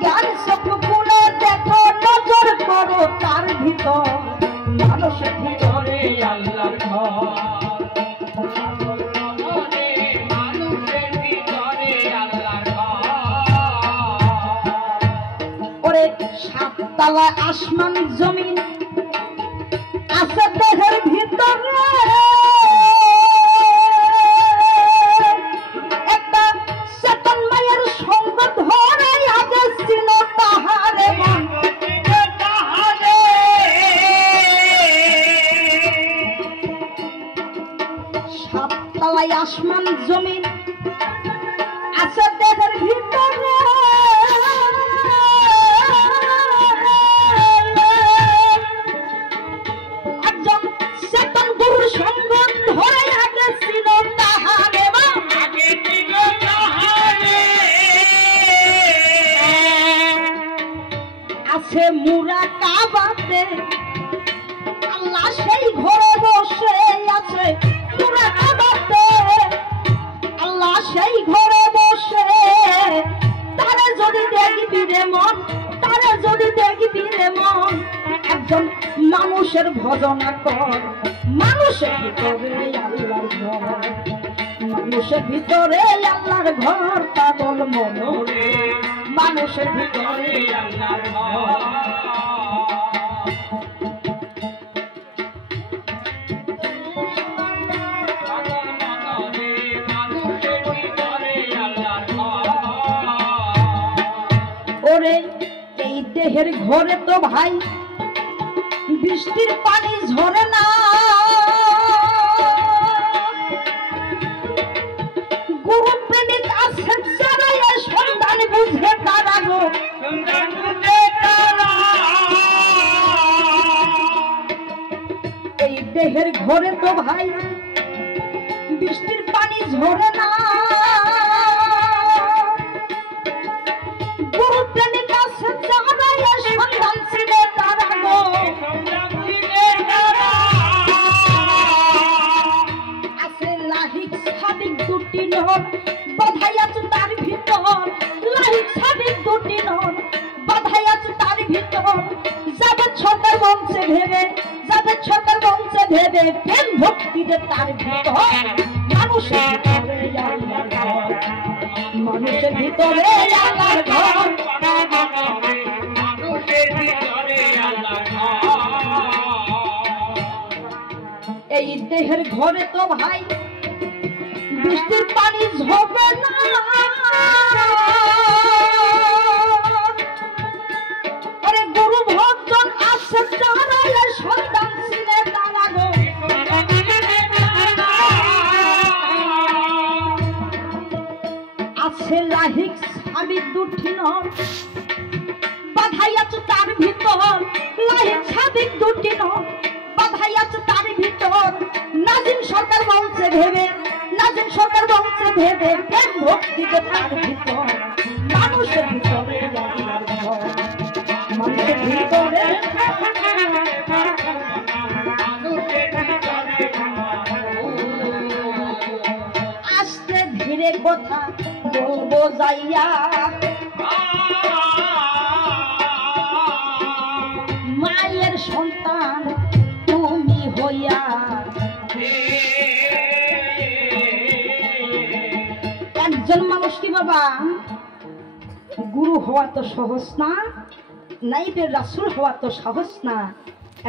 জ্ঞান চক্ষু খুলে দেখো নজর করো তার ভিতর মানুষের ভিতরে আল্লাহর ঘর ওরে সাততলা আসমান জমিন আছে দেহের ভিতরে একটা চেতন মায়ের সঙ্গ ধরে আগে ছিল তাহারে সাততলায় আসমান জমিন আছে দেহের ভিতরে মুরা কাবাতে আল্লাহ সেই ঘরে বসে আছে মুরা কাবাতে আল্লাহ সেই ঘরে বসে তারে যদি দেখবি রে মন তারে যদি দেখবি রে মন একজন মানুষের ভজনা কর মানুষের ভিতরে আল্লাহর ঘর মানুষের ভিতরে আল্লাহর ঘর পাগল মনরে মানুষের ভিতরে আল্লাহর ঘর ওরে এই দেহের ঘরে তো ভাই বৃষ্টির পানি ঝরে না গুরু প্রেমিক আছে যারা এই সন্ধান বুঝে তারা গো এই দেহের ঘরে তো ভাই বৃষ্টির পানি ঝরে না গুরু প্রেমিক আছে যারা এই সন্ধান ছিলে তারা গো আছে লাহিক সাদিক দুটি নর বাধাই আছে তার ভিতর লাহিক সাদিক দুটি নর বাধাই আছে তার ভিতর যাবে ছোটার বংশে ভেবে যাবে ছোটার বংশে ভেবে প্রেম ভক্তিতে তার ভিতর মানুষের ভিতরে আল্লাহর ঘর মানুষের ভিতরে আল্লাহর ঘর মানুষের ভিতরে আল্লাহর ঘর এই দেহের ঘরে তো ভাই বৃষ্টির পানি ঝরবে না আরে গুরু ভজন আছে যারা এই সন্তান ছিলে তারা গো আছে লাহিক স্বামী দুটি নর বাধাই আছে তার ভিতর লাহিক স্বামী দুটি নর বাধাই আছে তার ভিতর নাজিম সরকার বলছে ভেবে নাজিম সরকার বলছে ভেবে প্রেম ভক্তিতে তার ভিতর মানুষের ভিতরে আল্লাহর ঘর মানুষের ভিতরে আস্তে ধীরে কথা বলবো যাইয়া মায়ের সন্তান তুমি হইয়া একজন মানুষ কি বাবা গুরু হওয়া তো সহজ না নাইবের রাসূল হওয়া তো সহজ না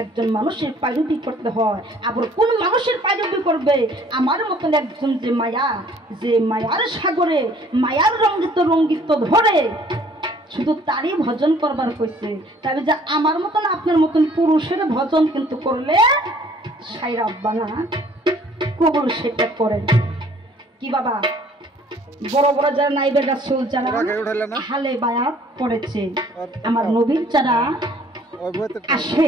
একজন মানুষের পাইরবি করতে হয় আবার কোন মানুষের পাইরবি করবে আমার মতন একজন যে মায়ার সাগরে মায়ার রঙ্গিত ধরে শুধু তারই ভজন করবার কইছে তবে যে আমার মতন আপনার মতন পুরুষের ভজন কিন্তু করলে সাইরা আব্বা না কবুল সেটা করেন কি বাবা বড় বড় যারা নাইবের রাসূল যারা হালে বায়াত করেছে আমার নবীর যারা আসে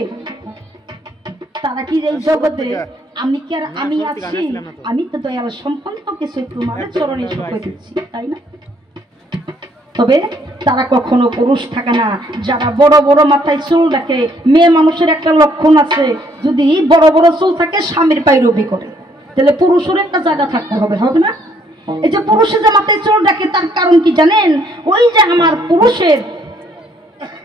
তারা কি এই জগতে আমি আছি আমি তো দয়াল সম্পন্ন কিছু তোমার চরণে শুকিয়ে দিচ্ছি তাই না তবে তারা কখনো পুরুষ থাকে না যারা বড় বড় মাথায় চুল রাখে মেয়ে মানুষের একটা লক্ষণ আছে যদি বড় বড় চুল থাকে স্বামীর পায়রবি করে তাহলে পুরুষের একটা জায়গা থাকতে হবে হবে না এই যে পুরুষের যে মাথায় চুল রাখে তার কারণ কি জানেন ওই যে আমার পুরুষের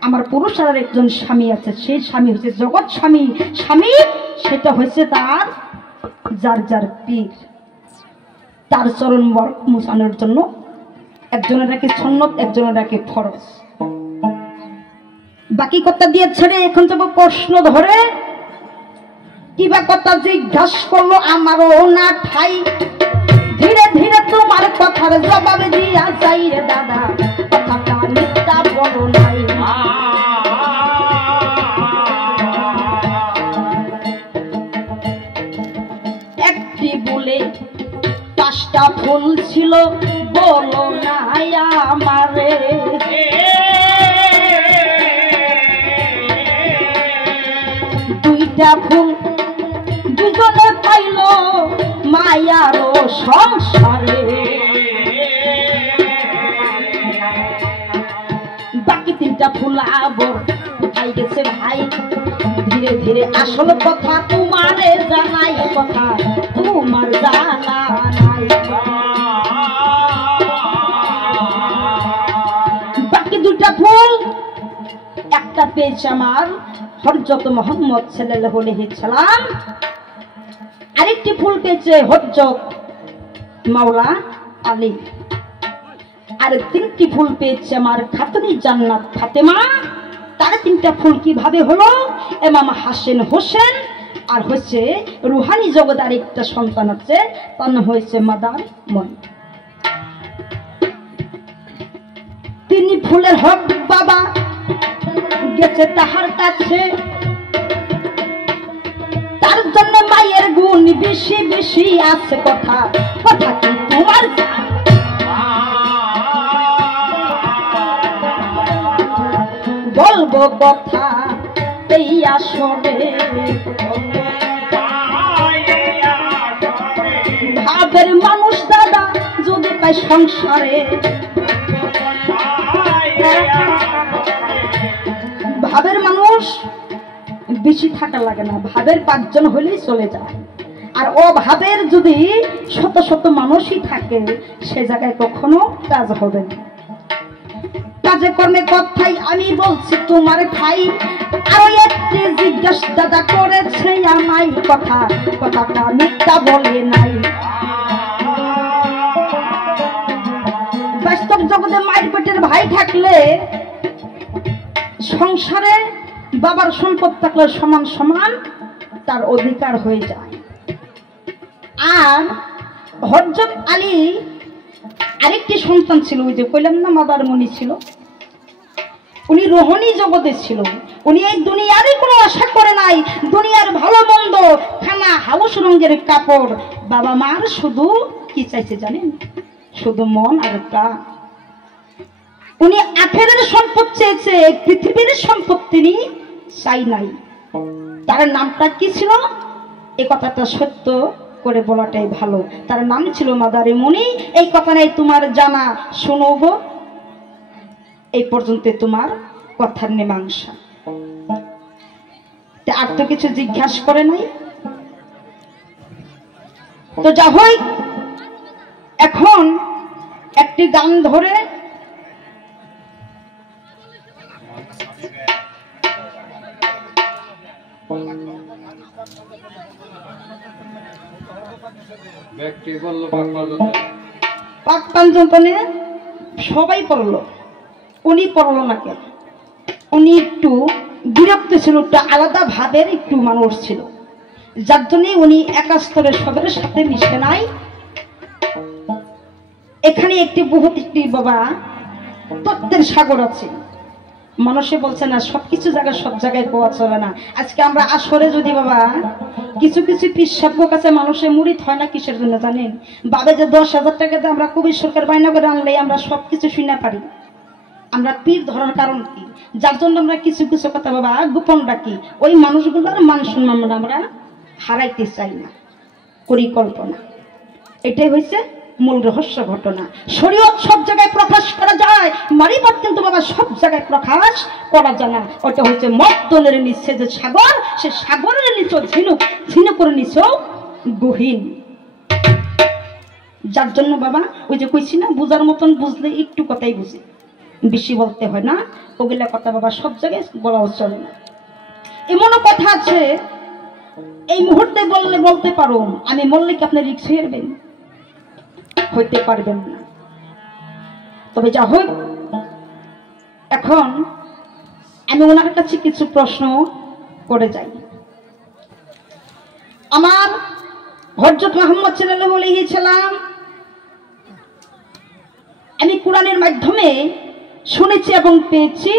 আমার পুরুষের আর একজন স্বামী আছে, সেই স্বামী হচ্ছে জগৎ স্বামী। স্বামী সেটা হচ্ছে তার যার যার পীর, তার চরণ মুছানোর জন্য একজনের রাখে সুন্নত, একজনের রাখে ফরজ। বাকি কথা দিয়ে ছেড়ে এখন যাব প্রশ্ন ধরে। কিবা কথা জিজ্ঞাসা করলো আমারও না ঠাই, ধীরে ধীরে তোমার কথার জবাব দিয়া যাই রে দাদা, কথাটা মিথ্যা বলো নাই। একটি বলে 5টা ফুল ছিল, বলো না আমারে। দুইটা ফুল দুজনে পাইল মায়ারও সংসারে। বাকি 3টা ফুল আবার কোথায় গেছে ভাই? ধীরে ধীরে আসল কথা তোমারে জানাই, কথা তোমার জানা নাই। বাকি 2টা ফুল, একটা পেয়েছে আমার হযরত মুহাম্মদ সাল্লাল্লাহু আলাইহি সাল্লাম, আরেকটি ফুল পেয়েছে হযরত মাওলা আলী, আর 3টি ফুল পেয়েছে আমার খাতুনি জান্নাত ফাতেমা। তার 3টা ফুল কিভাবে হলো? ইমাম হাসান হোসেন, আর হচ্ছে রুহানি জগৎ আরেকটা সন্তান আছে, তার নাম হয়েছে মাদার মন। 3 ফুলের হক বাবা গেছে তাহার কাছে, তার জন্য মায়ের গুণ বেশি বেশি আছে। কথা কথা কি তোমার বলবো কথা এই আসরে, ভাবের মানুষ দাদা যদি পায় সংসারে, ভাবের মানুষ বেশি থাকা লাগে না, ভাবের 5 জন হলেই চলে যায়। আর ও ভাবের যদি শত শত মানুষই থাকে, সে জায়গায় কখনো কাজ হবে না। কাজে কর্মে কথাই আমি বলছি তোমার ভাই, আরো একটি জিজ্ঞাসা দাদা করেছে আমায়, কথা কথাটা মিথ্যা বলে নাই। বাস্তব জগতে মায়ের পেটের ভাই থাকলে সংসারে বাবার সম্পদ থাকলে সমান সমান তার অধিকার হয়ে যায়। আর হযরত আলী আরেকটি সন্তান ছিল, ওই যে কইলাম না মাদার মণি ছিল, উনি রোহনী জগতে ছিল। উনি এই দুনিয়ারই কোনো আশা করে নাই, দুনিয়ার ভালো মন্দ খানা হাউস রঙের কাপড়, বাবা মার শুধু কি চাইছে জানেন? শুধু মন আর প্রাণ। উনি আখেরের সম্পদ চেয়েছে, পৃথিবীর সম্পদ তিনি চাই নাই। তার নামটা কি ছিল? এই কথাটা সত্য করে বলাটাই ভালো। তার নাম ছিল মাদারে মণি। এই কথা নেই তোমার জানা, শুনব এই পর্যন্ত তোমার কথার মীমাংসা। আর তো কিছু জিজ্ঞাসা করে নাই। তো যা হই, এখন একটি গান ধরে পাক পাঞ্জনে সবাই পড়লো, উনি পড়লো না কেন? উনি একটু বিরক্ত ছিল, একটু আলাদা ভাবের একটু মানুষ ছিল, যার জন্য উনি একা স্তরের সবের সাথে মিশে নাই। এখানে একটি বহুত একটি বাবা তত্ত্বের সাগর আছে। মানুষে বলছে না সবকিছু জায়গায় সব জায়গায় পাওয়া চলে না। আজকে আমরা আসরে যদি বাবা কিছু কিছু পিসাব্যর কাছে মানুষের মুড়িদ হয় না, কিসের জন্য জানেন? বাবে যে 10,000 টাকাতে আমরা কবি সরকার বাইনা করে আনলে আমরা সবকিছু শুনে পারি। আমরা পীর ধরার কারণ কি? যার জন্য আমরা কিছু কিছু কথা বাবা গোপন রাখি, ওই মানুষগুলোর মান সম্মান আমরা হারাইতে চাই না। পরিকল্পনা এটাই হয়েছে মূল রহস্য ঘটনা। শরীয়ত সব জায়গায় প্রকাশ করা যায়, মারিফত কিন্তু বাবা সব জায়গায় প্রকাশ করা যায় না। ওটা হচ্ছে মদ্দলের নিচে যে সাগর, সে সাগরের নিচেও ঝিনুক, ঝিনুকের নিচেও গহীন। যার জন্য বাবা ওই যে কইছি না, বুঝার মতন বুঝলে একটু কথাই বুঝি, বেশি বলতে হয় না, ওগুলা কথা বাবা সব জায়গায় বলাও চলে না। এমনও কথা আছে এই মুহূর্তে বললে বলতে পারো, আমি মরলে কি আপনি রিস্ক হেরবেন? হইতে পারবেন না। তবে যা হোক, এখন আমি ওনার কাছে কিছু প্রশ্ন করে যাই। আমার হযরত মুহাম্মদ সাল্লাল্লাহু আলাইহি সাল্লাম আমি কোরআনের মাধ্যমে শুনেছি এবং পেয়েছি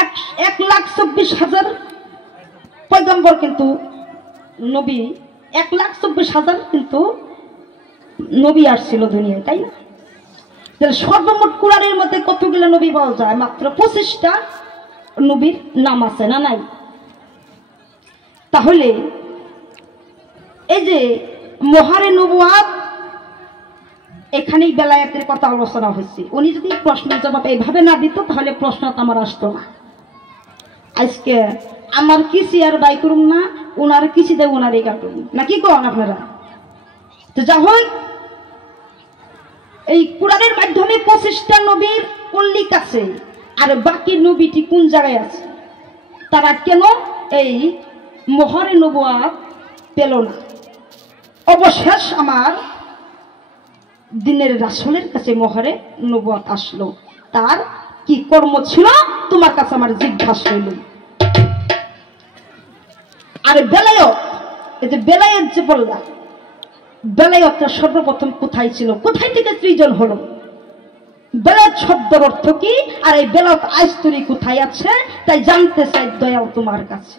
1,24,000 পয়গম্বর কিন্তু নবী, 1,24,000 কিন্তু নবী আসছিল দুনিয়ায়, তাই না? তাহলে সর্বমোট কোরআনের মধ্যে কতগুলো নবী পাওয়া যায়? মাত্র 25টা নবীর নাম আছে না নাই? তাহলে এই যে মহারে নবুয়াত, এখানেই বেলায়েতের কথা আলোচনা হয়েছে। উনি যদি প্রশ্নের জবাব এইভাবে না দিত তাহলে প্রশ্নটা আমার আসতো না। আজকে আমার কিছু আর বাই করুন না, ওনার কিছু দেয় ওনারই কাটুন না, কি কন আপনারা? তো যা হোক, এই কোরআনের মাধ্যমে 25টা নবীর উল্লেখ আছে, আর বাকি নবীটি কোন জায়গায় আছে? তারা কেন এই মোহরে নবুয়াত পেল না? অবশেষ আমার দিনের রাসূলের কাছে মোহরে নবুয়াত আসলো, তার কি কর্ম ছিল তোমার কাছে আমার জিজ্ঞাসা হইল। আর বেলায়েত, এই যে বেলায়েত যে বললাম, বেলায়েতটা সর্বপ্রথম কোথায় ছিল, কোথায় থেকে সৃজন হলো? বেলায়েত শব্দের অর্থ কি, আর এই বেলায়েত আইস্তরি কোথায় আছে, তাই জানতে চাই দয়াল তোমার কাছে।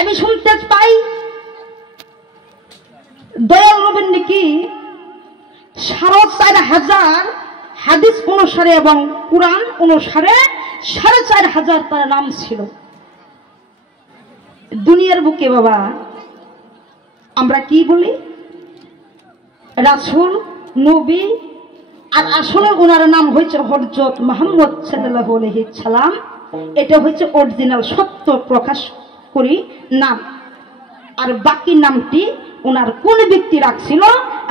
আমি শুনতে পাই দয়াল নবীর নাকি 4,500 হাদিস অনুসারে এবং কুরআন অনুসারে 4,500 তার নাম ছিল। দুনিয়ার বুকে বাবা আমরা কি বলি? রাসূল, নবী, আর আসলে ওনার নাম হয়েছে হযরত মুহাম্মদ সাল্লাল্লাহু আলাইহি সাল্লাম। এটা হচ্ছে অরিজিনাল সত্য প্রকাশ করি নাম, আর বাকি নামটি ওনার কোন ব্যক্তি রাখছিল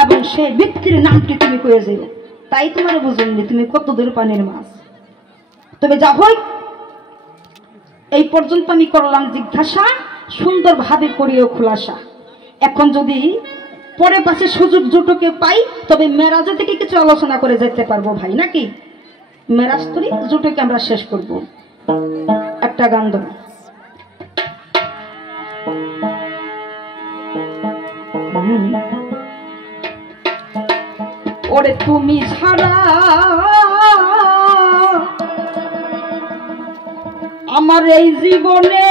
এবং সেই ব্যক্তির নামটি তুমি কয়ে যাবে, তাই তোমার বুঝুননি তুমি কত দূর পানির মাছ। তবে যা হোক, এই পর্যন্ত আমি করলাম জিজ্ঞাসা, সুন্দরভাবে করিও খোলাসা। এখন যদি পরে পাশে সুযোগ জুটোকে পাই তবে মেরাজে থেকে কিছু আলোচনা করে যেতে পারবো ভাই, নাকি? মেরাজ তরি জুটোকে আমরা শেষ করব একটা গান ধরে। ওরে তুমি ছাড়া আমার এই জীবনে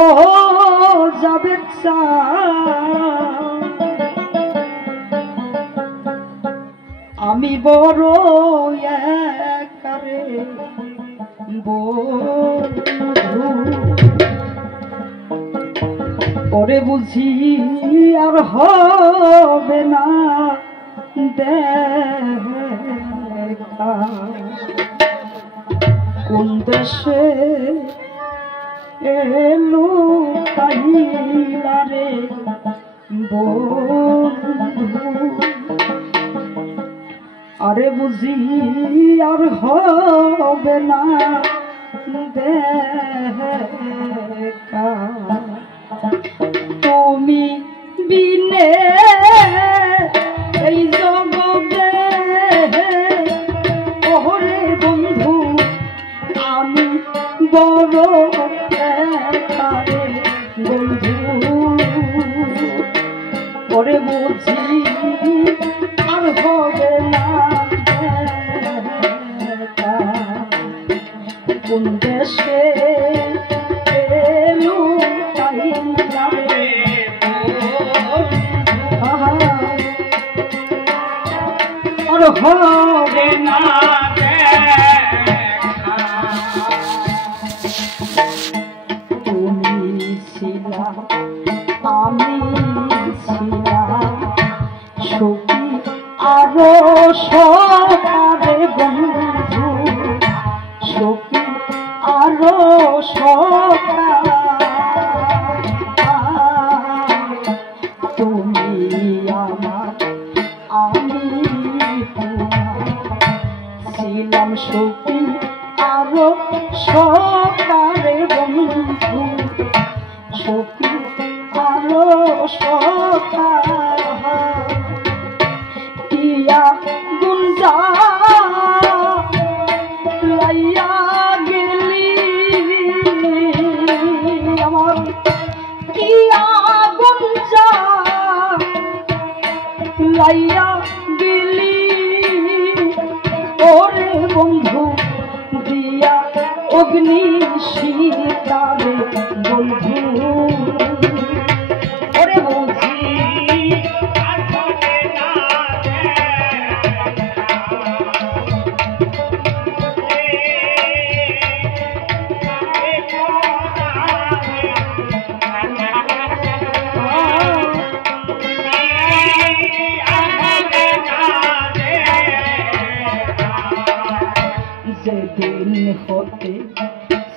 ও যাবে আমি বড় একারে বন্ধু, ওরে বুঝি আর হবে না দেখা, কোন দেশে এলো কাহিলা রে বন্ধু, আরে বুঝি আর হবে না দেখা, তুমি বিনে এই জগতে ওরে বন্ধু আমি বড় একারে বন্ধু, ওরে বুঝি আর হবে না দেখা, কোন দেশে এলো কাহিলা রে আর হবে না দেখা, তুমি ছিলা আমি ছিলাম সুখী আরো সকারে বন্ধু, সুখী আরো সকা সখা ইয়া গুঞ্জা লাইয়া গেলি আমার ইয়া গুঞ্জা লাইয়া গেলি ওরে বন্ধু দিয়া অগ্নি শীতারে বন্ধু ওরে বুঝি যেদিন হতে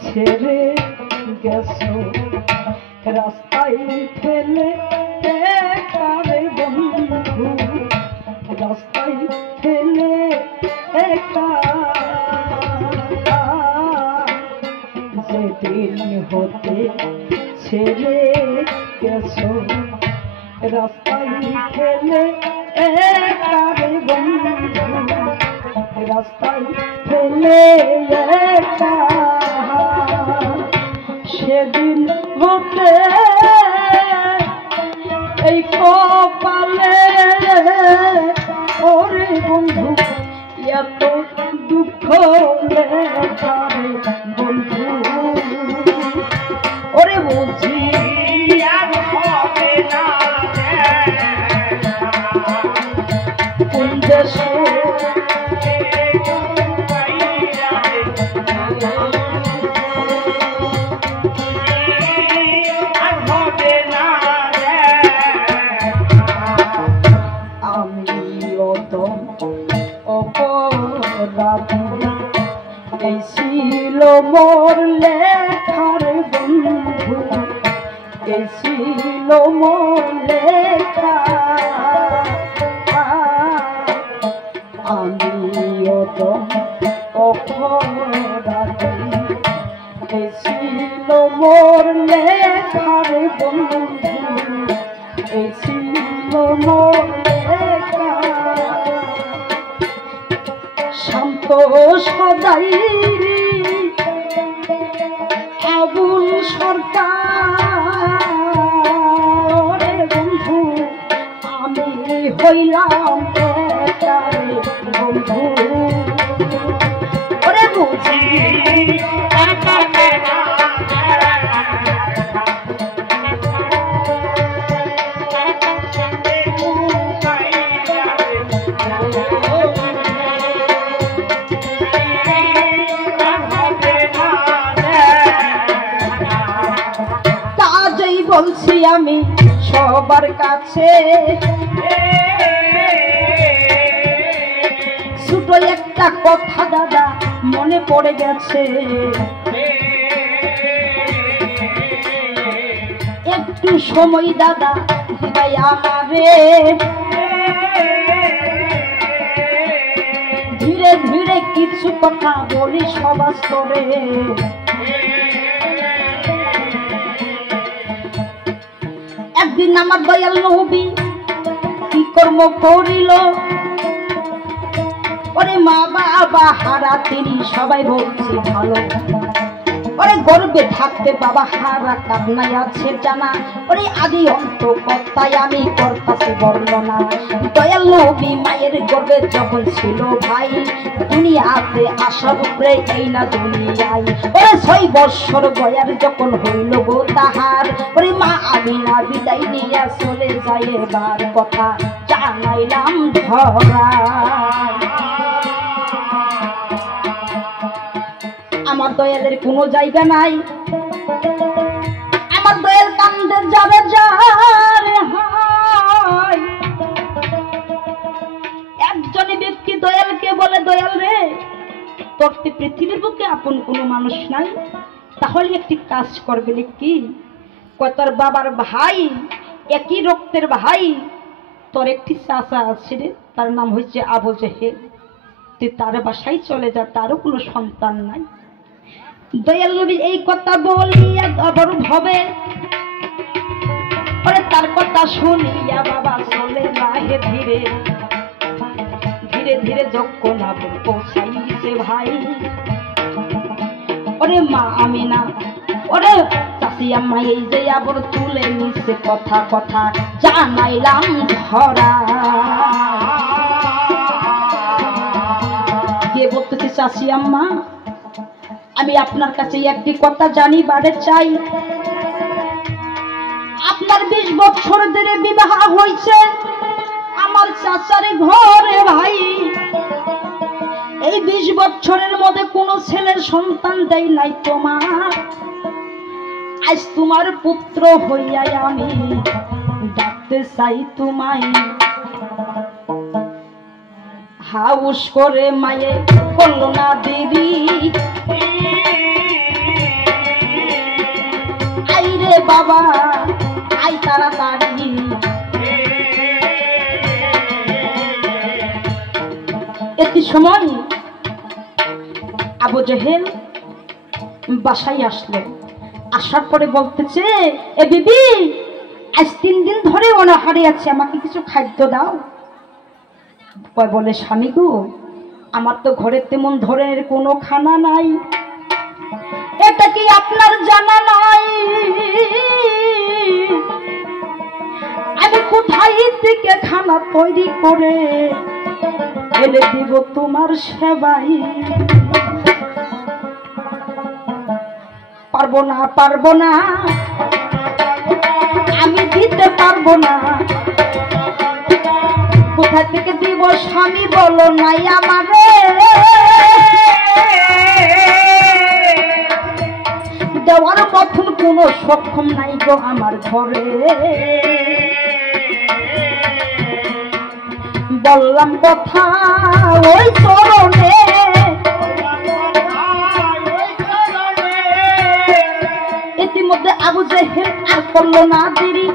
ছেড়ে গেছো রাস্তায় ফেলে কারে বন্ধু রাস্তায় ফেলে যেদিন হতে ছেড়ে গেছো রাস্তায় ফেলে কারে বন্ধু রাস্তায় ফেলে সেদিন হতে এই কপালে ওরে বন্ধু এত দুঃখ লেখারে বন্ধু ওরে বুঝি কোন দেশে এই ছিল মোর লেখার বন্ধু এই ছিল মোর লেখা আমিও তো অপরাধী এই ছিল মোর লেখার বন্ধু এই ছিল মোর লেখা শান্ত সদাই আবুল সরকার বন্ধু আমি হইলাম বন্ধু ওরে বুঝি বলছি আমি সবার কাছে ছোট একটা কথা দাদা মনে পড়ে গেছে একটু সময় দাদা দিবাই আমারে ধীরে ধীরে কিছু কথা বলি সবার স্তরে একদিন আমার দয়াল নবী কি কর্ম করিল ওরে মা বাবা হারা তিনি সবাই বলছে ভালো ওরে গর্বে থাকতে বাবা হারা কান্নাই আছে জানা ওরে আদি অন্ত কথাই আমি করতাছি বর্ণনা দয়াল নবী মায়ের গর্বে যখন ছিল ভাই দুনিয়াতে আসার উপরে এই না দুনিয়ায় ওরে 6 বছর বয়ার যখন হইল গো তাহার ওরে মা আমিনা বিদায় নিয়ে চলে যায় এবার কথা জানাইলাম ধরা আমার দয়ালের কোনো জায়গা নাই আমার দয়াল কান্দে যাবে যারে হায় একজন ব্যক্তি দয়ালকে বলে দয়াল রে তোর পৃথিবীর বুকে আপন কোনো মানুষ নাই তাহলে একটি কাজ করবে কি কয় তোর বাবার ভাই একই রক্তের ভাই তোর একটি চাচা আছে রে তার নাম হচ্ছে আবু জেহেল তুই তার বাসায় চলে যা তারও কোনো সন্তান নাই দয়াল নবী এই কথা বলিয়া আবার ভাবে ওরে তার কথা শুনিয়া বাবা চলে লাহে ধীরে ধীরে ধীরে যখন আবুল পৌঁছাইছে ভাই। ওরে মা আমিনা ওরে চাষি আম্মা এই যে আবর তুলে নিছে কথা কথা জানাইলাম ধরা। গিয়ে বলতেছি চাষি আম্মা আমি আপনার কাছে একটি কথা জানিবারে চাই। আপনার 20 বছর ধরে বিবাহ হয়েছে আমার চাচার ঘরে ভাই। এই 20 বছরের মধ্যে কোনো ছেলের সন্তান দেয় নাই তোমার। আজ তোমার পুত্র হইয়া আমি ডাকতে চাই তোমায়। হাউস করে মায়ে করলো না দেরি আই রে বাবা আই তাড়াতাড়ি। একটি সময় আবু জেহেল বাসায় আসলো। আসার পরে বলতেছে এ বিবি আজ 3 দিন ধরে অনাহারে আছে আমাকে কিছু খাদ্য দাও। কয় বলে স্বামী গো আমার তো ঘরে তেমন ধরনের কোনো খানা নাই। এটা কি আপনার জানা নাই আমি কোথায় থেকে খানা তৈরি করে এনে দিব তোমার সেবাই? পারবো না পারবো না আমি দিতে পারবো না। কোথা থেকে দিব স্বামী বলো নাই আমারে? দেওয়ার মতন কোনো সক্ষম নাই গো আমার ঘরে। বললাম কথা ওই চরণে ইতিমধ্যে আবু জেহেল আর করলো না দেরি।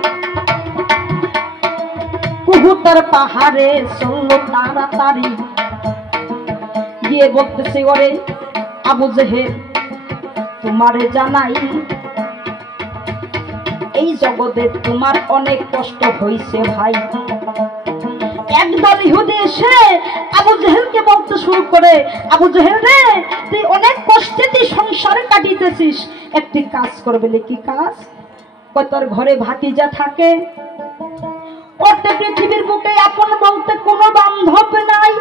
কুহুতার পাহাড়ে চললো তাড়াতাড়ি। গিয়ে বলতেছে ওরে আবু জেহেল তোমারে জানাই এই জগতে তোমার অনেক কষ্ট হয়েছে ভাই। একদল ইহুদি এসে আবু জেহেলকে বলতে শুরু করে আবু জেহেল রে তুই অনেক কষ্টে তুই সংসারে কাটিতেছিস একটি কাজ করবে। কি কাজ? তোর ঘরে ভাতিজা থাকে ওতে পৃথিবীর বুকে আপন বলতে কোনো বান্ধব নাই।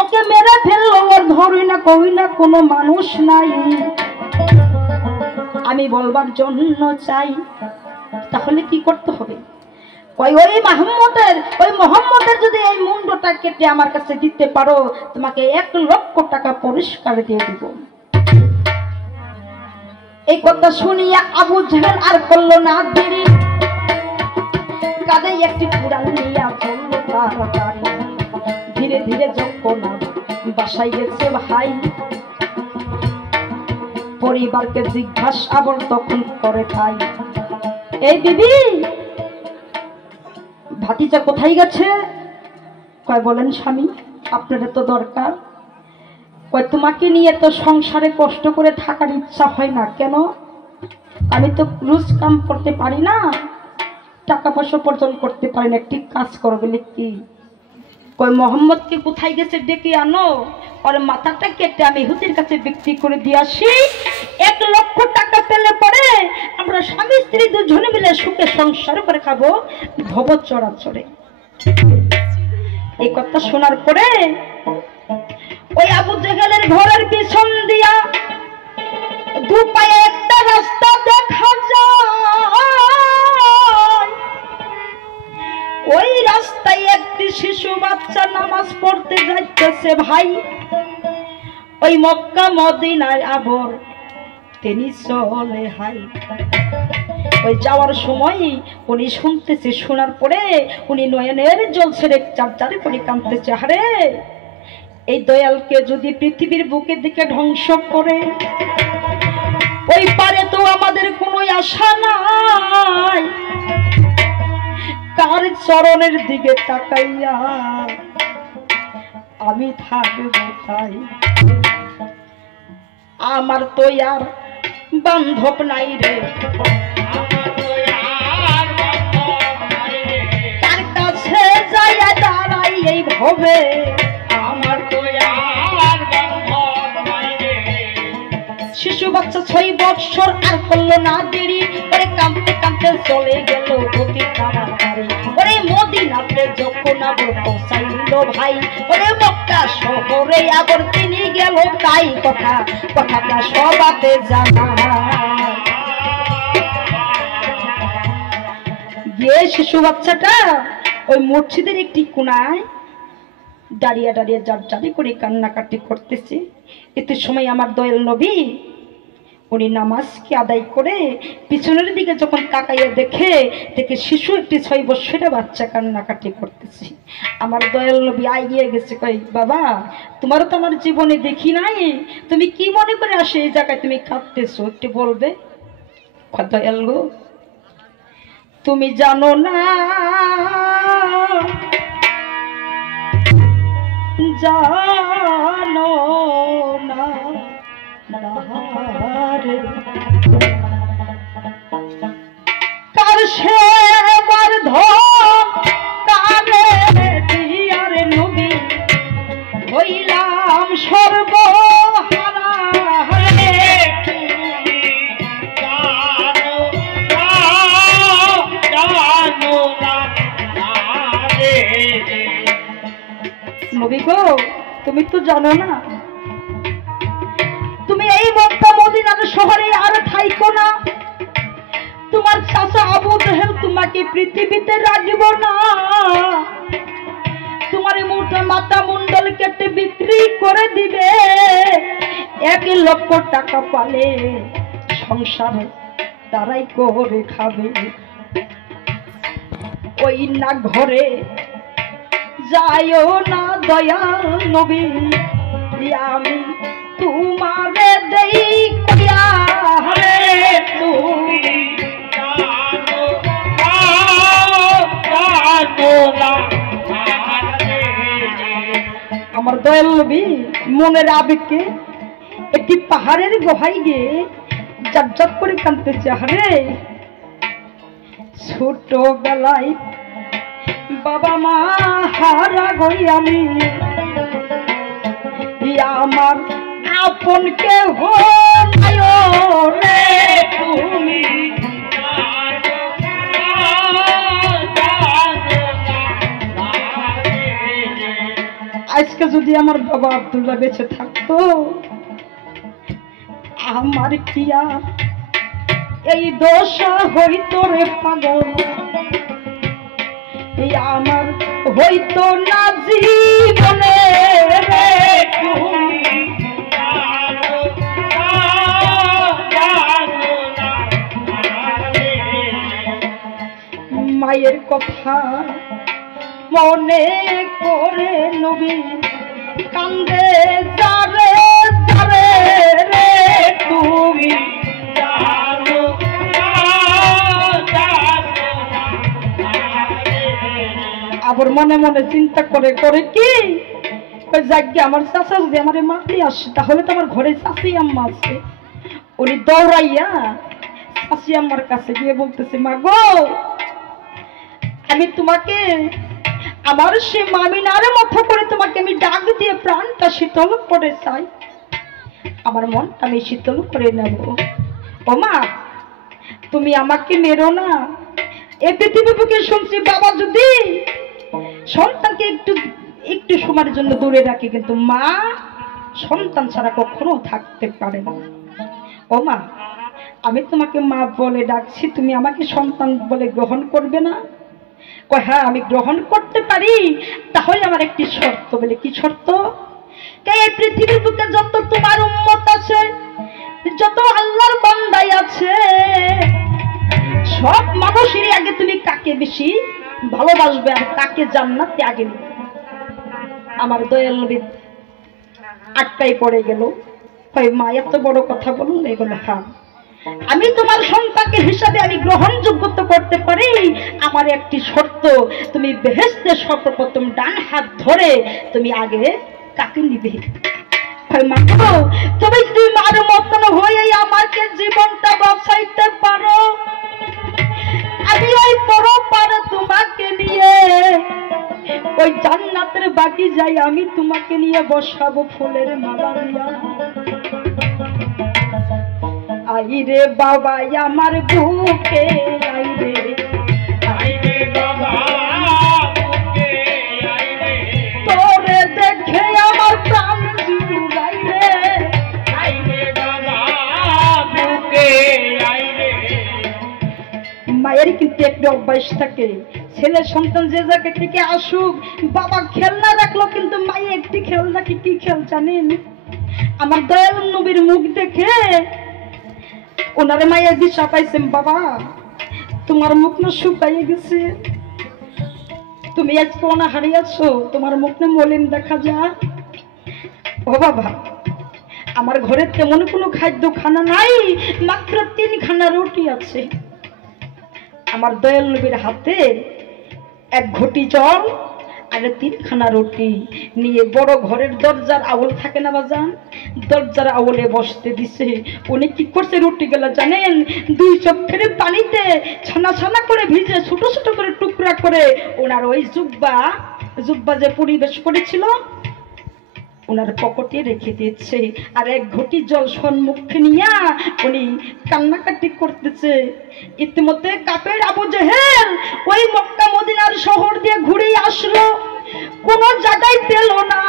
ওকে মেরে ফেললো ওর ধরি না কই না কোনো মানুষ নাই। আমি বলবার জন্য চাই তাহলে কি করতে হবে? ওই মোহাম্মদের যদি এই মুন্ডটা কেটে আমার কাছে দিতে পারো তোমাকে 1 লক্ষ টাকা পুরস্কার দিয়ে দিব। এই কথা শুনিয়া আবু জেহেল আর করলো না দেরি। কাঁধে একটি কুড়াল নিয়ে চললো তাড়াতাড়ি। ধীরে ধীরে যখন বাসায় গেছে ভাই পরিবারকে জিজ্ঞাসা আবার তখন করে তাই এই দিদি ভাতিজা কোথায় গেছে? কয় বলেন স্বামী আপনার তো দরকার। কয় তোমাকে নিয়ে তো সংসারে কষ্ট করে থাকার ইচ্ছা হয় না কেন? আমি তো রোজ কাম করতে পারি না, টাকা পয়সা উপার্জন করতে পারি না, একটি কাজ করবে কি? কয় মোহাম্মদকে কোথায় গেছে ডেকে আনো, আর মাথাটা কেটে আমি ইহুদির কাছে বিক্রি করে দিয়ে আসি। 1 লক্ষ টাকা পেলে পরে আমরা স্বামী স্ত্রী দুজনে মিলে সুখে সংসার করে খাবো ভব চরাচরে। এই কথা শোনার পরে ওই আবু জেহেলের ঘরের পিছন দিয়া 2 পায়ে একটা রাস্তা দেখা যায়। ওই রাস্তায় একটি শিশু বাচ্চা নামাজ পড়তে যাইতেছে ভাই। ওই মক্কা মদিনার আবর তিনি চলে হাই। ওই যাওয়ার সময় উনি শুনতেছে, শোনার পরে উনি নয়নের জল ছেড়ে চারচারে করে কাঁদতেছে। আরে এই দয়ালকে যদি পৃথিবীর বুকের দিকে ধ্বংস করে ওই পারে তো আমাদের কোনো আশা নাই। কার চরণের দিকে তাকাইয়া আমি থাকবো তাই? আমার তো আর বান্ধব নাই রে, আমার তো হবে। আমার তো আর বান্ধব নাই রে। শিশু বাচ্চা 6 বৎসর আর করলো না দেরি, ওরে কাঁদতে কাঁদতে চলে গেল অতি তাড়াতাড়ি। ওরে মদিনাতে যখন আবার পৌঁছাইল ভাই, ওরে মক্কা শহরে আবার তিনি গেল তাই কথাটা সবাতে জানা। গিয়ে শিশু বাচ্চাটা ওই মসজিদের একটি কোনায় দাঁড়িয়ে দাঁড়িয়ে জারি করে কান্নাকাটি করতেছে। এতে সময় আমার দয়াল নবী উনি নামাজকে আদায় করে পিছনের দিকে যখন তাকাইয়ে দেখে শিশু একটি 6 বছরের বাচ্চা কান্নাকাটি করতেছে। আমার দয়াল নবী এগিয়ে গেছে, কই বাবা তোমারও তো আমার জীবনে দেখি নাই, তুমি কি মনে করে আসে এই জায়গায় তুমি কাঁদতেছো, একটু বলবে? দয়াল গো তুমি জানো না, জানো না কার সেবার ধন কারে দিয়ার নবী হইলাম সর্বহারা। নবী গো তুমি তো জানো না, তুমি এই মক্কা মদিনার শহরে আর থাইকো না, তোমার চাচা আবু জেহেল তোমাকে পৃথিবীতে রাখব না, তোমার মোটা মাথা মুন্ডল কেটে বিক্রি করে দিবে, 1 লক্ষ টাকা পালে সংসার তারাই করে খাবে। ওই না ঘরে যাইও না দয়াল নবী, আমি তোমারে দেই করিয়া রে তুমি আমার দয়াল নবী মনের আবেগকে একটি পাহাড়ের গুহায় গিয়ে জাপ করে কাঁদতেছে। আরে ছোটবেলায় বাবা মা হারা গই আমি, আমার আপন কেহ নাই রে তুমি, আজকে যদি আমার বাবা আব্দুল্লাহ বেঁচে থাকতো, আমার কি আর এই দশা হইতো রে পাগল, আমার হইতো না জীবনে রে তুমি। মায়ের কথা মনে করে নবী কান্দে যারে যারে রে তুমি, আবার মনে মনে চিন্তা করে কি যাকে আমার চাচা যদি আমার মাটি আসে তাহলে তো আমার ঘরে চাচি আম্মা আছে। উনি দৌড়াইয়া চাচি আম্মার কাছে গিয়ে বলতেছে, মা গো আমি তোমাকে আমার সে মামিনার মতো করে তোমাকে আমি ডাক দিয়ে প্রাণটা শীতল করে চাই, আমার মনটা আমি শীতল করে নেব। ও মা তুমি আমাকে মেরো না, এ পৃথিবী বুকে শুনছি বাবা যদি সন্তানকে একটু সময়ের জন্য দূরে রাখে, কিন্তু মা সন্তান ছাড়া কখনো থাকতে পারে না। ও মা আমি তোমাকে মা বলে ডাকছি, তুমি আমাকে সন্তান বলে গ্রহণ করবে না? কয় হ্যাঁ আমি গ্রহণ করতে পারি, তাহলে আমার একটি শর্ত। বলে কি শর্ত? এই পৃথিবীর বুকে যত তোমার উম্মত আছে, যত আল্লাহর বান্দাই আছে, সব মানুষেরই আগে তুমি কাকে বেশি ভালোবাসবে আর কাকে জান্নাতে আগে নেবে। আমার দয়াল নবী আটকাই পড়ে গেল, কয় মা এত বড় কথা বলুন? এগুলো হ্যাঁ আমি তোমার সন্তানকে হিসাবে আমি গ্রহণযোগ্য করতে পারি, আমার একটি শর্ত, তুমি বেহেশতে সর্বপ্রথম ডান হাত ধরে তুমি আগে কাকে নিবে? তুমি যদি মার মতন হয়ে আমাকে জীবনটা বাঁচাইতে পারো, আমি ওই পরপারে তোমাকে নিয়ে ওই জান্নাতের বাকি যাই আমি তোমাকে নিয়ে বসাবো ফুলের মালা দিয়া। আইরে বাবা আমার বুকে আইরে, আইরে বাবা বুকে আইরে, তোরে দেখে আমার প্রাণ জুড়াইরে। আইরে বাবা বুকে আইরে। মায়ের কিন্তু একটা অভ্যাস থাকে, ছেলের সন্তান যে জায়গা থেকে আসুক, বাবা খেলনা রাখলো কিন্তু মায়ে একটি খেল রাখি। কি খেল জানেন? আমার দয়াল নবীর মুখ দেখে ওনারে মায়ে দিশা পাইছেন, বাবা তোমার মুখ না শুকাইয়ে গেছে, তুমি আজকে ওনা হারিয়েছো, তোমার মুখ না মলিন দেখা যায়। ও বাবা, আমার ঘরে তেমন কোনো খাদ্য খানা নাই, মাত্র 3 খানা রুটি আছে। আমার দয়াল নবীর হাতে 1 ঘটি জল আর 3 খানা রুটি নিয়ে বড় ঘরের দরজার আউল থাকে না বাজান, দরজার আউলে বসতে দিছে। উনি কি করছে রুটি গুলা জানেন? 2 চোখের পানিতে ছানা ছানা করে ভিজে ছোট ছোট করে টুকরা করে ওনার ওই জুব্বা যে পরিবেশ করেছিল ওনার পকেটে রেখে দিচ্ছে। আর 1 ঘটি জল সম্মুখে নিয়ে উনি কান্নাকাটি করতেছে। ইতিমধ্যে কাপের আবু জেহেল ওই মক্কা মদিনার শহর দিয়ে ঘুরে আসলো, কোন জায়গায় পেল না।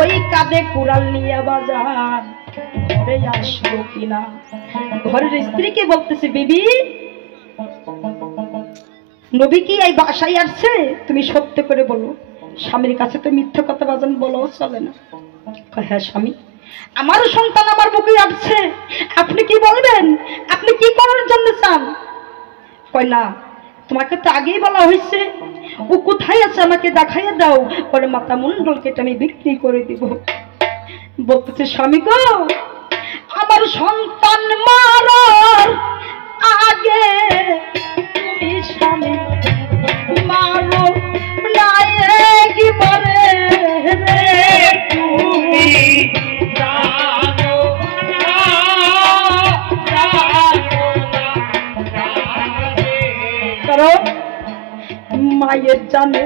ওই কাঁধে কুড়াল নিয়ে বাজার ঘরে আসলো কিনা। ঘরের স্ত্রীকে বলতেছে, বিবি নবী কি এই বাসায় আসছে? তুমি সত্য করে বলো। স্বামীর কাছে তো মিথ্যা কথা বাজান বলাও চলে না। হ্যাঁ স্বামী, আমার সন্তান আমার বুকে আসছে, আপনি কি বলবেন? আপনি কি করার জন্য চান? কয় না, তোমাকে তো আগেই বলা হয়েছে, ও কোথায় আছে আমাকে দেখাইয়া দাও, পরে মাথা মুন্ডলকে আমি বিক্রি করে দিব। বলতেছে, স্বামী গো, আমার সন্তান মারার আগে তুমি স্বামী মারো না একবারে রে। তুমি জানো না, কারণ মায়ের জানে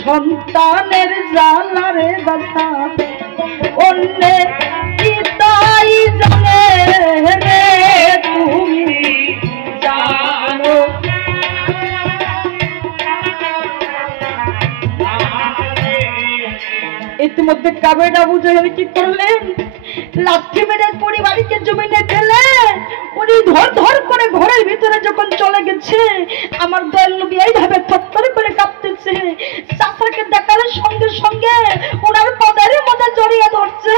সন্তানের জানারে বাধা, অন্য কি তাই জানে রে। তুমি জানো ইতিমধ্যে কাবের আবু জেহেল কি করলেন? লাঠি মেরে পরিবারকে জমিনে ফেলে উনি ধর ধর করে ঘরের ভিতরে যখন চলে গেছে, আমার দয়াল নবী এইভাবে থরথর করে কাঁপতেছে। চাচাকে দেখার সঙ্গে সঙ্গে ওনার পদের মধ্যে জড়িয়ে ধরছে।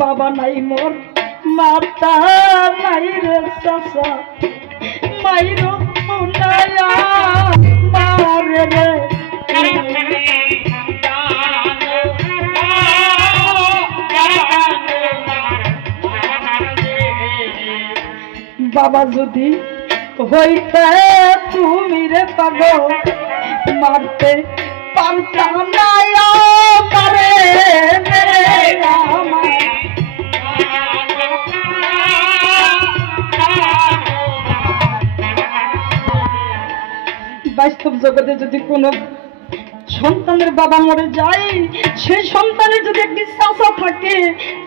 বাবা নাই মোর, মাতা নাই রে চাচা, মাইরো নায়া মারে রে। বাবা যদি হইতে তুমি রে পাগল, মারতে পারতাম না পারে বাস্তব জগতে যদি কোনো সন্তানের বাবা মরে যায়, সেই সন্তানের যদি একটি চাচা থাকে,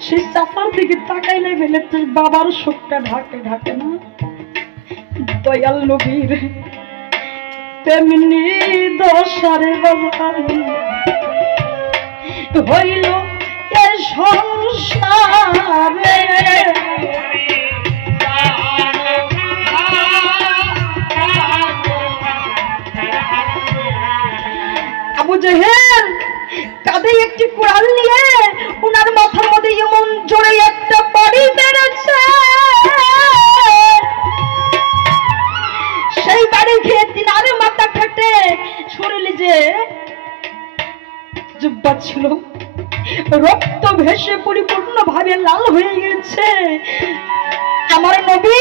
সেই চাচার দিকে তাকাইলে ফেলে বাবার শোকটা ঢাকে ঢাকে না। দয়াল নবীর তেমনি দশারে বাজার হইল এ সংসারে। আবু জেহেল কাঁধে একটি কুড়াল নিয়ে উনার মাথার মধ্যে এমন জোরে একটা বাড়ি বেড়েছে, সেই বাড়ি খেয়ে তিনার মাথা ফেটে শরীরে যে জুব্বা ছিল রক্ত ভেসে পরিপূর্ণ ভাবে লাল হয়ে গেছে। আমার নবী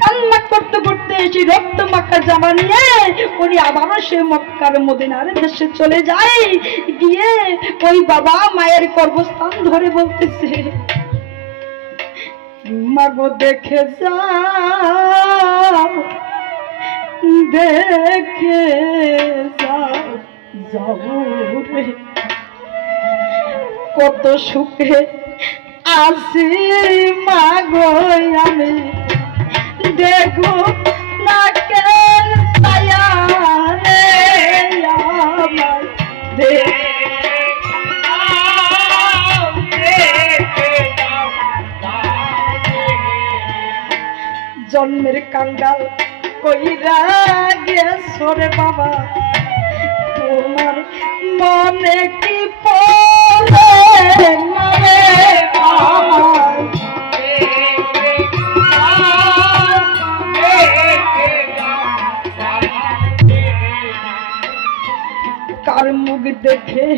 কান্না করতে করতে সেই রক্ত মাখা জামা নিয়ে উনি আবারও সে মক্কার মদিনার দেশে চলে যায়। গিয়ে ওই বাবা মায়ের গর্ভস্থান ধরে বলতেছে, মাগো দেখে যাও দেখে যাবো রে, কত সুখে আছি মা গো আমি, দেখো না কেন ছায়া রে আমার জন্মের কাঙ্গাল কইরা গেছো রে বাবা, তোমার মনে কি পড়ে না রে আমার, কার মুখ দেখে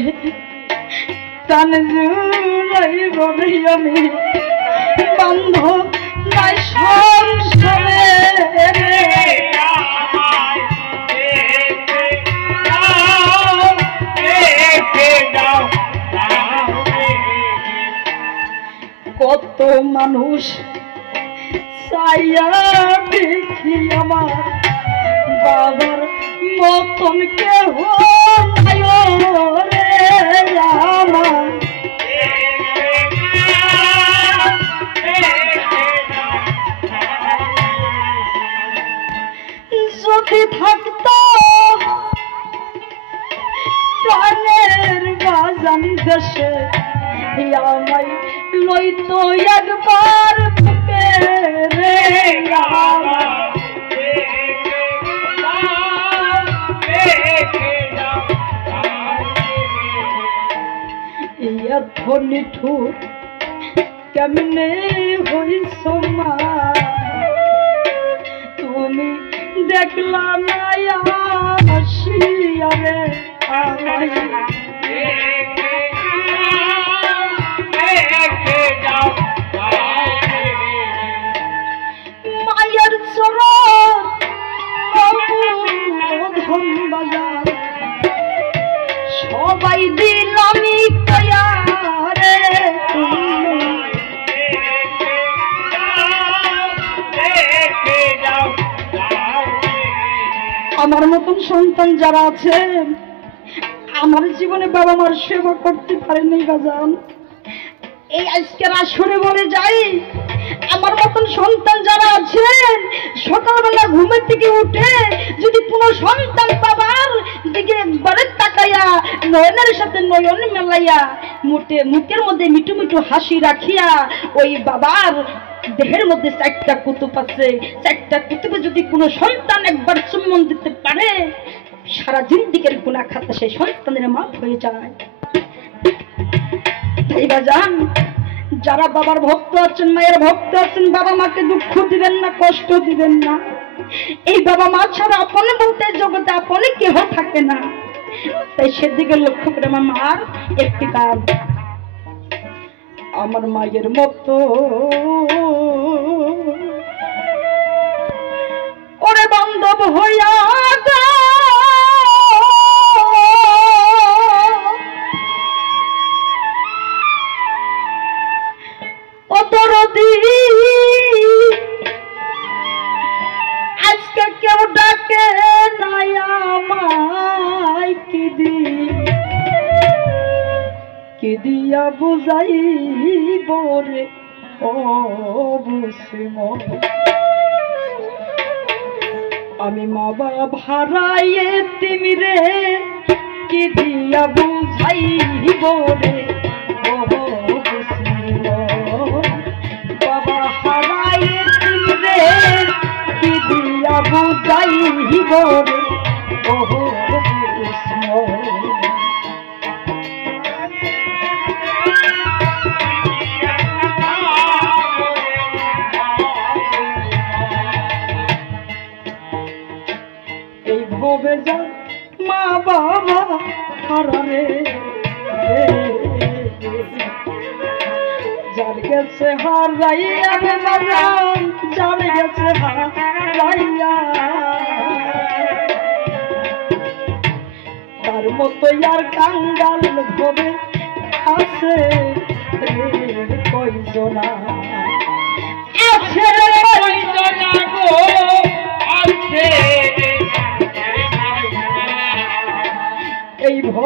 টান জুড়াইব রে আমি, বান্ধব নাই সংসারে রে, কত মানুষ চাইয়া দেখি আমার বাবার মতন কেহ নাই রে আমার, যদি থাকতো প্রাণের বাজান দেশে আমায় লইতো একবার বুকে রে আমার, এত নিঠুর কেমনে হইছ মা, তুমি দেখলা না আসিয়া রে আমায়, মায়ের চরণ ধন বাজার সবাই দিলামি কয়া রে, আমার মতন সন্তান যারা আছে আমার জীবনে বাবা মার সেবা করতে পারেনি বাজান, এই আজকের আসরে বলে যাই আমার মতন সন্তান যারা আছেন সকালবেলা ঘুমের থেকে উঠে যদি কোনো সন্তান বাবার দিকে একবারে তাকাইয়া নয়নের সাথে নয়ন মেলাইয়া মুখের মধ্যে মিঠু মিঠু হাসি রাখিয়া ওই বাবার দেহের মধ্যে 4টা কুতুব আছে, 4টা কুতুবে যদি কোনো সন্তান একবার চুম্বন দিতে পারে সারা জিন্দিগির গুনাহ খাতা সেই সন্তানের মাফ হয়ে যায়। তাই বাজান যারা বাবার ভক্ত আছেন মায়ের ভক্ত আছেন বাবা মাকে দুঃখ দিবেন না, কষ্ট দিবেন না, এই বাবা মা ছাড়া আপনি বলতে জগতে আপনি কেহ থাকে না, তাই সেদিকে লক্ষ্য করে আমার মার একটি গান, আমার মায়ের মতো ওরে বান্ধব হইয়া আজকে কেউ ডাকে নাই আমায়, কি দিয়া বুঝাইব রে ও বুঝিম, আমি মা বাপ হারাইয়ে তুমি রে কি দিয়া বুঝাইব রে ও বুঝিম, বাবা হারাইয়ে তুমি রে কি দিয়া বুঝাইব রে ও বুঝিম, এই ভবে যা মা বাবা হারারে যার গেছে হারাইয়া রে বাজান, যার গেছে হারাইয়া তার মতো আর কাঙ্গাল ভবে আছে কয়জনা, আছে কয়জনা গো আছে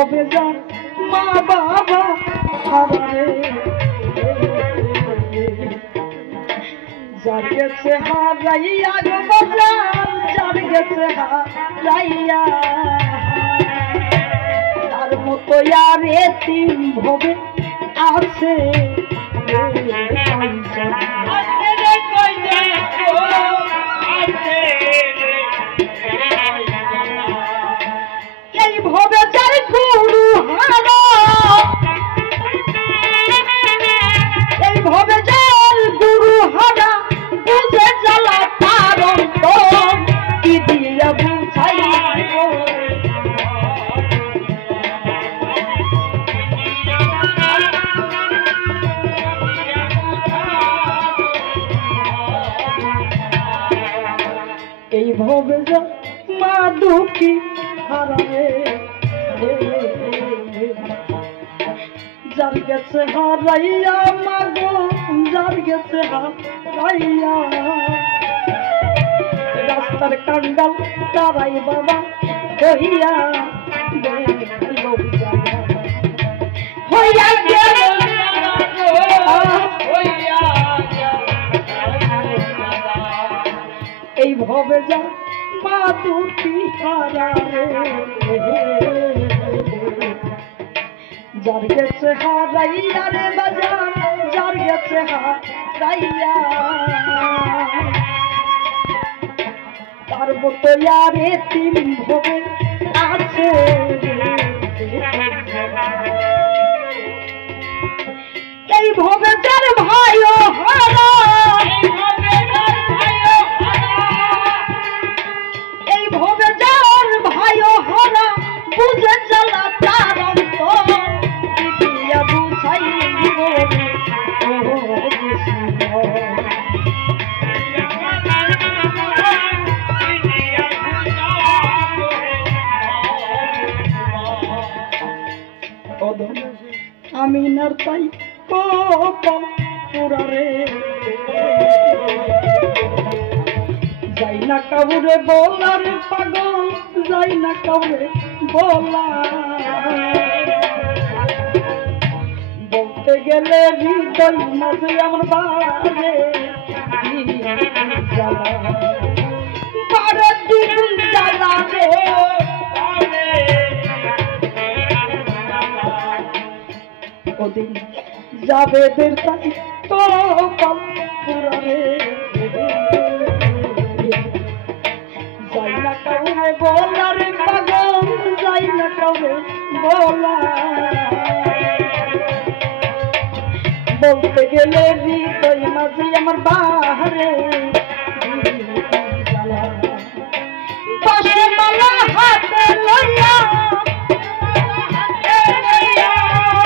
ভবে যার মা বাবা হারারে যার গেছে হারাইয়া গো বাজার যার গেছে হারাইয়া তার মতো আর এতিম ভবে আছে এই ভবে যার গুরু হারা এই ভবে যার গুরু হারা বুঝে জ্বালা তার অন্তর কি দিয়া বুঝাই এই ভবে যার মা দুঃখী হারারে যার গেছে হারাইয়া মাগো যার গেছে হারাইয়া রাস্তার কাঙ্গাল তারাই বাবা হইয়া হইয়া গেল এই ভবে যা মা দুটি হারারে যার গেছে হারাইয়া রে বাজার যার গেছে হারাইয়া তার মতো আর এতিম ভবে আছে এই ভবে যার ভাইও হারা এই ভবে যার ভাইও হারা বুঝে জ্বালা তার অন্তর দিয়া বুঝাই আমি নার তাই কপাল পুরারে যাই না কাউরে বলার পাগল যাই না কাউরে বলা বলতে গেলে হৃদয় মাঝে আমার বারে বারে দ্বিগুণ জ্বালা রে ওদিন যাবে দের তাই তো পুরারে যাই না কাউরে বলার পাগল যাই না কাউরে বলা বলতে গেলে হৃদয় মাঝে আমার বাহারে পাশে মালা হাতে লইয়া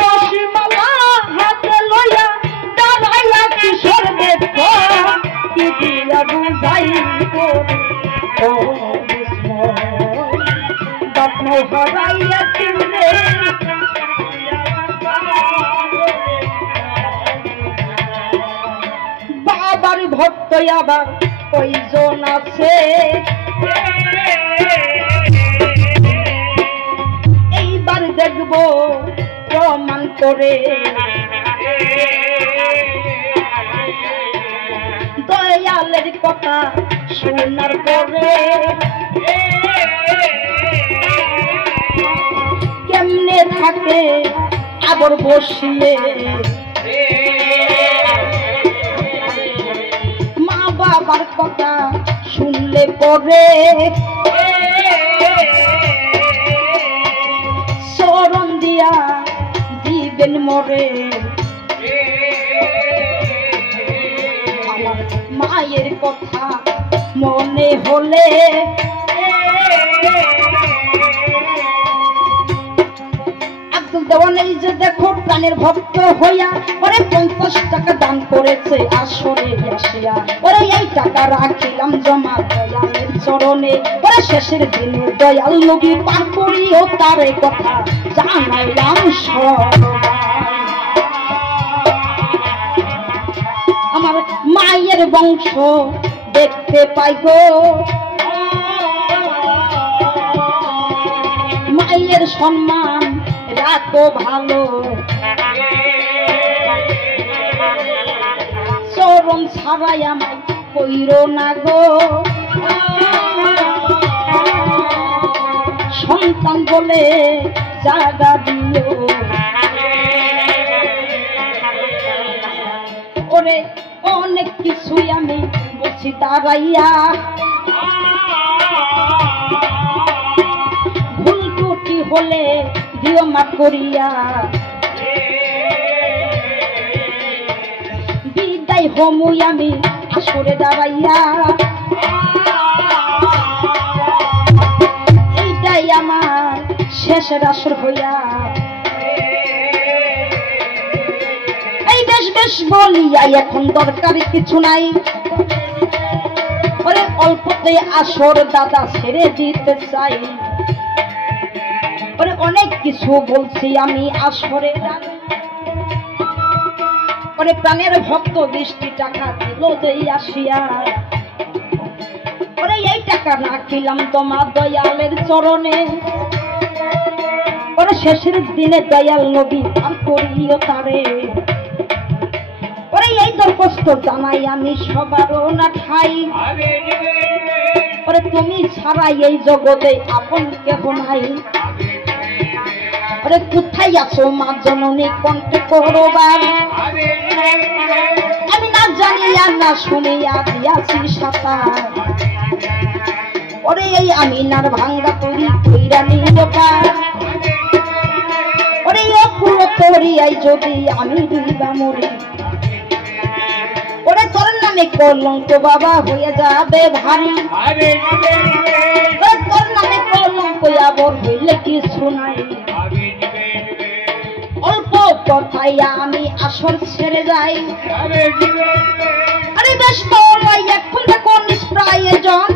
পাশে মালা হাতে লইয়া দাঁড়াইয়া কিশোর দেখো কি দিয়া বুঝাই ও বাপন হারাইয়া তিরে বাবার ভক্ত আবার কয়জন আছে এইবার দেখব প্রমাণ করে দয়ালের কথা শোনার পরে কেমনে থাকে আবার বসিয়ে মা বাবার কথা শুনলে পরে চরণ দিয়া দিবেন মরে আমার মায়ের কথা মনে হলে আব্দুল দেওয়ান এই যে দেখো প্রাণের ভক্ত হইয়া ওরে 50 টাকা দান করেছে আসরে আসিয়া ওরে এই টাকা রাখিলাম জমা দয়ালের চরণে ওরে শেষের দিনে দয়াল নবী পার করিও তার কথা জানাইলাম আমার মায়ের বংশ দেখতে পাই গো মায়ের সম্মান এত ভালো চরণ ছাড়াই আমায় কইরো না গো সন্তান বলে জাগা দিও ওরে অনেক কিছুই আমি বলছি দাঁড়াইয়া ভুল ত্রুটি হলে দিও মাফ করিয়া বিদায় হমুই আমি আসরে দাঁড়াইয়া এইটাই আমার শেষের আসর হইয়া এই বেশ বেশ বলিয়া এখন দরকারি কিছু নাই ওরে অল্পতে আসর দাদা ছেড়ে দিতে চাই ওরে অনেক কিছু বলছি আমি আসরে ওরে প্রাণের ভক্ত 20টি টাকা দিল দেই আসিয়া ওরে এই টাকা রাখিলাম তোমার দয়ালের চরণে ওরে শেষের দিনে দয়াল নবী পার করিও তারে ওরে এই দরখাস্ত জানাই আমি সবারও না ঠাই ওরে তুমি ছাড়া এই জগতে আপন কেহ নাই ওরে কোথায় আছো মা জননী কণ্ঠে করবার আমি না জানিয়া না শুনিয়া দিয়াছি সাঁতার ওরে এই আমি নার ভাঙ্গা তৈরি কইরা নিরপার ওরে অপুর তরিয়াই যদি আমি দিবা মরি ওরে তোর নামে কলঙ্ক বাবা হয়ে যাবে ভারী তোর নামে কলঙ্ক আবর হইলে কিছু নাই অল্প কথাই আমি আসর ছেড়ে যাই আরে বেশ বলাই এখন দেখো নিষ্প্রায়োজন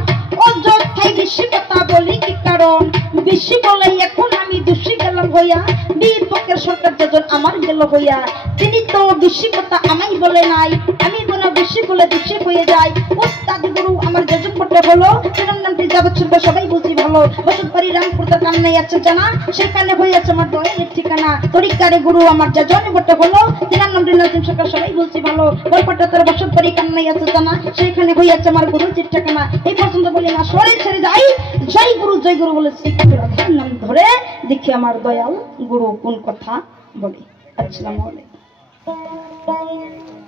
অযোধ্যায় বেশি কথা বলি কি কারণ বেশি বলাই এখন আমি দোষী গেলাম হইয়া বিপক্ষের সরকার যেজন আমার গেল হইয়া তিনি তো বেশি কথা আমাই বলে নাই আমি কোনো বেশি বলে দোষী হয়ে যাই উস্তাদ গুরু আমার যেজন পড়তে হলো সেটার নামটি যাবত শুনবে সবাই বুঝি ভালো বসতবাড়ি রামপুরতার কান্নাই আছে জানা সেখানে হইয়াছে আমার দয়ালের ঠিকানা তরিকারে গুরু আমার যেজনে পড়তে হলো তিনার নামটি নাজিম সরকার সবাই বুঝি ভালো বরপাটা তার বসতবাড়ি কান্নাই আছে জানা সেখানে হইয়াছে আমার গুরুজির ঠিকানা এই পর্যন্ত বলি না সরে ছেড়ে যাই জয় গুরু বলে শ্রীকৃষ্ণের নাম ধরে দেখি আমার দয়াল গুরু কোন কথা বলে। আসসালামু আলাইকুম।